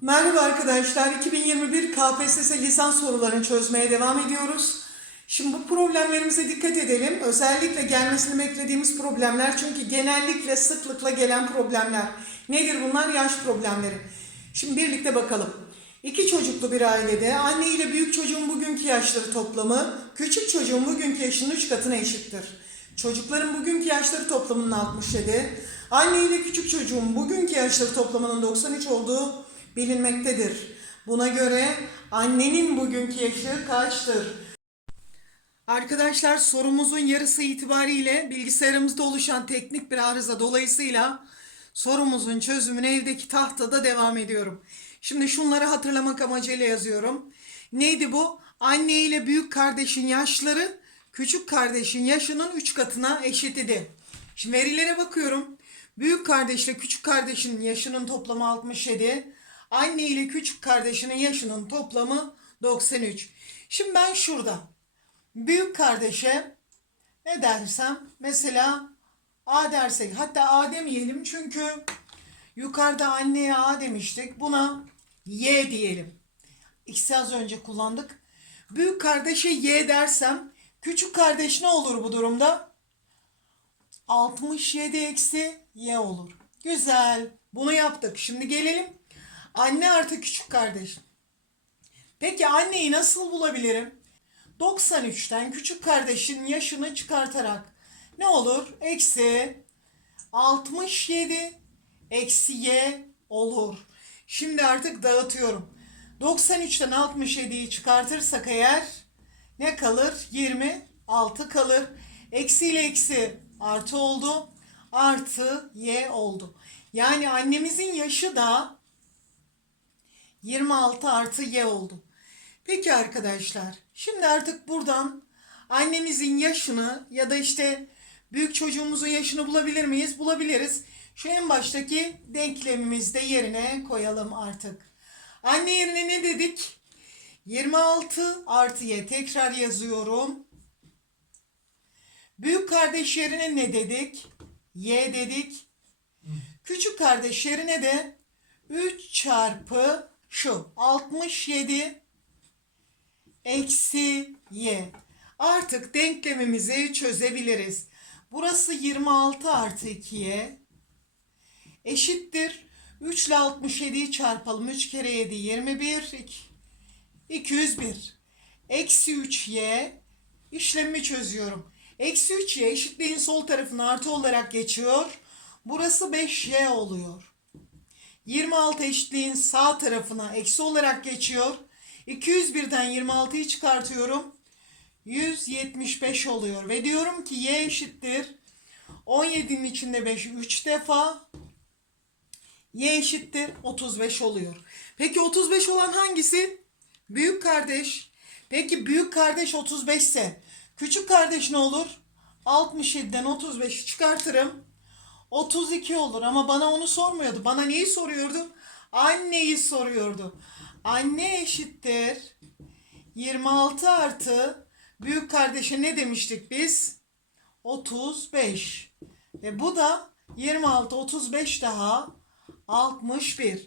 Merhaba arkadaşlar. 2021 KPSS lisans sorularını çözmeye devam ediyoruz. Şimdi bu problemlerimize dikkat edelim. Özellikle gelmesini beklediğimiz problemler çünkü genellikle sıklıkla gelen problemler. Nedir bunlar? Yaş problemleri. Şimdi birlikte bakalım. İki çocuklu bir ailede anne ile büyük çocuğun bugünkü yaşları toplamı küçük çocuğun bugünkü yaşının 3 katına eşittir. Çocukların bugünkü yaşları toplamının 67, anne ile küçük çocuğun bugünkü yaşları toplamının 93 olduğu bilinmektedir. Buna göre annenin bugünkü yaşı kaçtır? Arkadaşlar sorumuzun yarısı itibariyle bilgisayarımızda oluşan teknik bir arıza dolayısıyla sorumuzun çözümüne evdeki tahtada devam ediyorum. Şimdi şunları hatırlamak amacıyla yazıyorum. Neydi bu? Anne ile büyük kardeşin yaşları küçük kardeşin yaşının 3 katına eşit idi. Şimdi verilere bakıyorum. Büyük kardeşle küçük kardeşin yaşının toplamı 67. Anne ile küçük kardeşinin yaşının toplamı 93. Şimdi ben şurada büyük kardeşe ne dersem mesela A dersek hatta A demeyelim çünkü yukarıda anneye A demiştik buna Y diyelim. X'i az önce kullandık. Büyük kardeşe Y dersem küçük kardeş ne olur bu durumda? 67 eksi Y olur. Güzel. Bunu yaptık. Şimdi gelelim. Anne artı küçük kardeş. Peki anneyi nasıl bulabilirim? 93'ten küçük kardeşin yaşını çıkartarak ne olur? Eksi 67 eksi y olur. Şimdi artık dağıtıyorum. 93'ten 67'yi çıkartırsak eğer ne kalır? 26 kalır. Eksi ile eksi artı oldu. Artı y oldu. Yani annemizin yaşı da 26 artı y oldu. Peki arkadaşlar, şimdi artık buradan annemizin yaşını ya da işte büyük çocuğumuzun yaşını bulabilir miyiz? Bulabiliriz. Şu en baştaki denklemimizi de yerine koyalım artık. Anne yerine ne dedik? 26 artı y tekrar yazıyorum. Büyük kardeş yerine ne dedik? Y dedik. Küçük kardeş yerine de 3 çarpı şu 67 eksi y. Artık denklemimizi çözebiliriz. Burası 26 artı 2y eşittir. 3 ile 67'yi çarpalım. 3 kere 7 21. 201. Eksi 3y işlemi çözüyorum. Eksi 3y eşitliğin sol tarafına artı olarak geçiyor. Burası 5y oluyor. 26 eşitliğin sağ tarafına eksi olarak geçiyor. 201'den 26'yı çıkartıyorum. 175 oluyor. Ve diyorum ki y eşittir. 17'nin içinde 5 3 defa. Y eşittir 35 oluyor. Peki 35 olan hangisi? Büyük kardeş. Peki büyük kardeş 35 ise küçük kardeş ne olur? 67'den 35'i çıkartırım. 32 olur ama bana onu sormuyordu. Bana neyi soruyordu? Anneyi soruyordu. Anne eşittir 26 artı büyük kardeşe ne demiştik biz? 35. Ve bu da 26 35 daha 61.